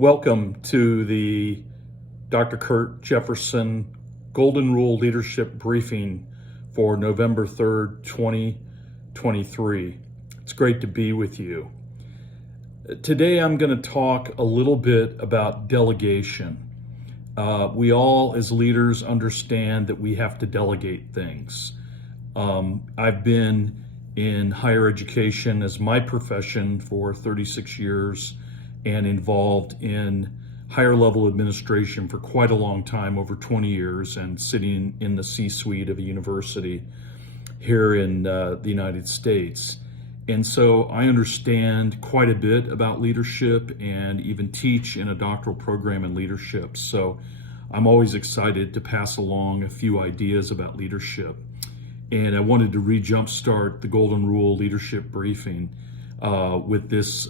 Welcome to the Dr. Kurt Jefferson Golden Rule Leadership Briefing for November 3rd, 2023. It's great to be with you. Today I'm going to talk a little bit about delegation. We all as leaders understand that we have to delegate things. I've been in higher education as my profession for 36 years and involved in higher level administration for quite a long time, over 20 years, and sitting in the C-suite of a university here in the United States. And so I understand quite a bit about leadership and even teach in a doctoral program in leadership. So I'm always excited to pass along a few ideas about leadership. And I wanted to jumpstart the Golden Rule Leadership Briefing with this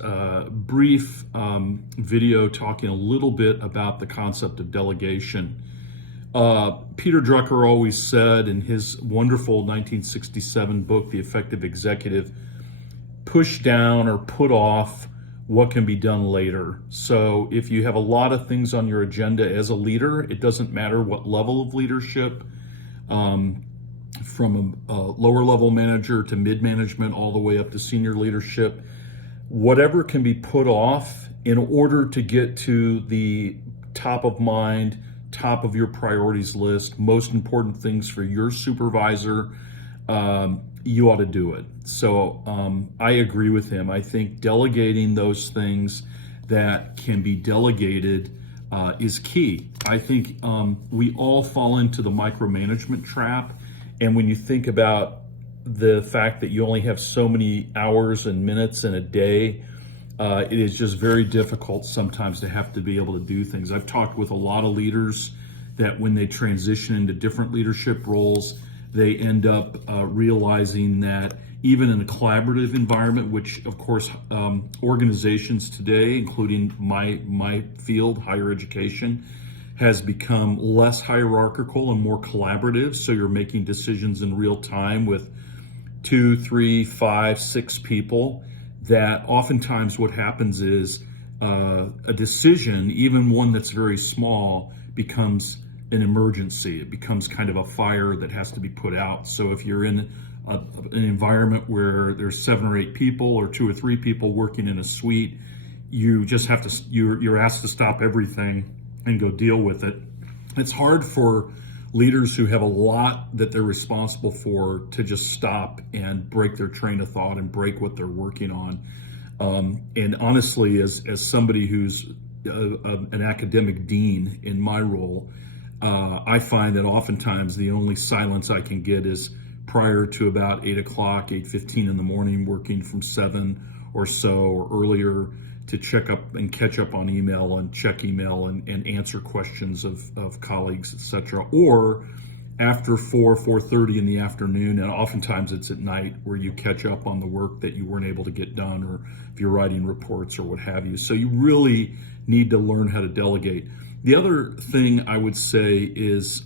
brief video talking a little bit about the concept of delegation. Peter Drucker always said in his wonderful 1967 book, The Effective Executive, push down or put off what can be done later. So if you have a lot of things on your agenda as a leader, it doesn't matter what level of leadership, from a lower level manager to mid-management all the way up to senior leadership, whatever can be put off in order to get to the top of mind, top of your priorities list, most important things for your supervisor, you ought to do it. So I agree with him. I think delegating those things that can be delegated is key. I think we all fall into the micromanagement trap. And when you think about the fact that you only have so many hours and minutes in a day, it is just very difficult sometimes to have to be able to do things. I've talked with a lot of leaders that when they transition into different leadership roles, they end up realizing that even in a collaborative environment, which of course organizations today, including my field, higher education, has become less hierarchical and more collaborative. So you're making decisions in real time with 2, 3, 5, 6 people, that oftentimes what happens is a decision, even one that's very small, becomes an emergency. It becomes kind of a fire that has to be put out. So if you're in an environment where there's 7 or 8 people or 2 or 3 people working in a suite, you just have to, you're asked to stop everything and go deal with it. It's hard for leaders who have a lot that they're responsible for to just stop and break their train of thought and break what they're working on. And honestly, as somebody who's an academic dean in my role, I find that oftentimes the only silence I can get is prior to about 8 o'clock, 8:15 in the morning, working from 7 or so or earlier to check up and catch up on email and check email and answer questions of colleagues, etc. Or after 4:30 in the afternoon, and oftentimes it's at night, where you catch up on the work that you weren't able to get done, or if you're writing reports or what have you. So you really need to learn how to delegate. The other thing I would say is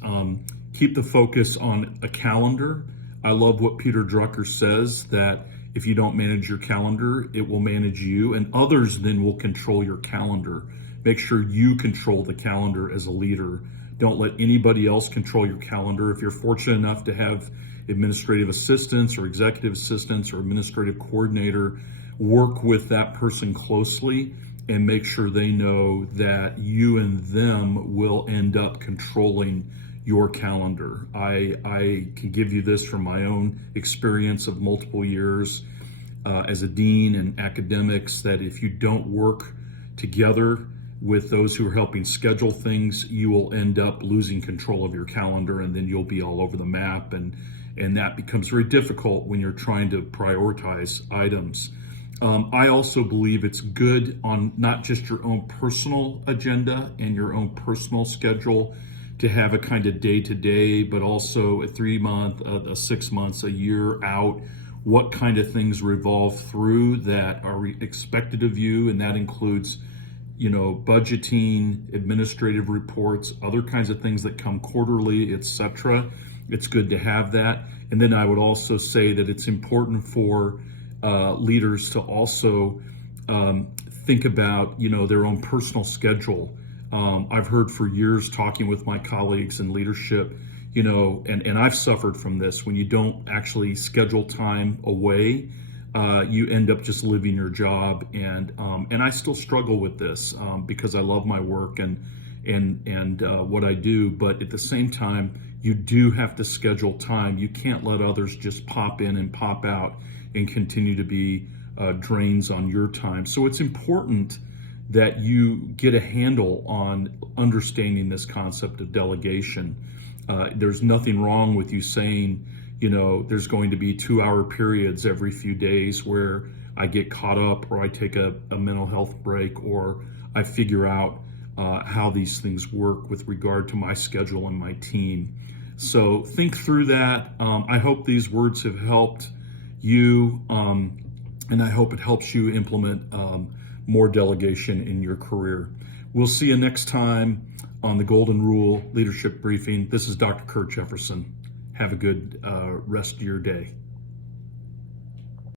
keep the focus on a calendar. I love what Peter Drucker says, that if you don't manage your calendar, it will manage you, and others then will control your calendar. Make sure you control the calendar as a leader. Don't let anybody else control your calendar. If you're fortunate enough to have administrative assistants or executive assistants or administrative coordinator, work with that person closely and make sure they know that you and them will end up controlling your calendar. I can give you this from my own experience of multiple years as a dean and academics, that if you don't work together with those who are helping schedule things, you will end up losing control of your calendar, and then you'll be all over the map, and that becomes very difficult when you're trying to prioritize items. I also believe it's good on not just your own personal agenda and your own personal schedule to have a kind of day-to-day, but also a 3-month, a 6 months, a year out, what kind of things revolve through that are expected of you. And that includes, budgeting, administrative reports, other kinds of things that come quarterly, etc. It's good to have that. And then I would also say that it's important for leaders to also think about, their own personal schedule. I've heard for years talking with my colleagues in leadership, and I've suffered from this. When you don't actually schedule time away, you end up just living your job, and I still struggle with this because I love my work and what I do, but at the same time, you do have to schedule time. You can't let others just pop in and pop out and continue to be drains on your time. So it's important that you get a handle on understanding this concept of delegation. There's nothing wrong with you saying, there's going to be 2-hour periods every few days where I get caught up, or I take a mental health break, or I figure out how these things work with regard to my schedule and my team. So think through that. I hope these words have helped you, and I hope it helps you implement more delegation in your career. We'll see you next time on the Golden Rule Leadership Briefing. This is Dr. Kurt Jefferson. Have a good rest of your day.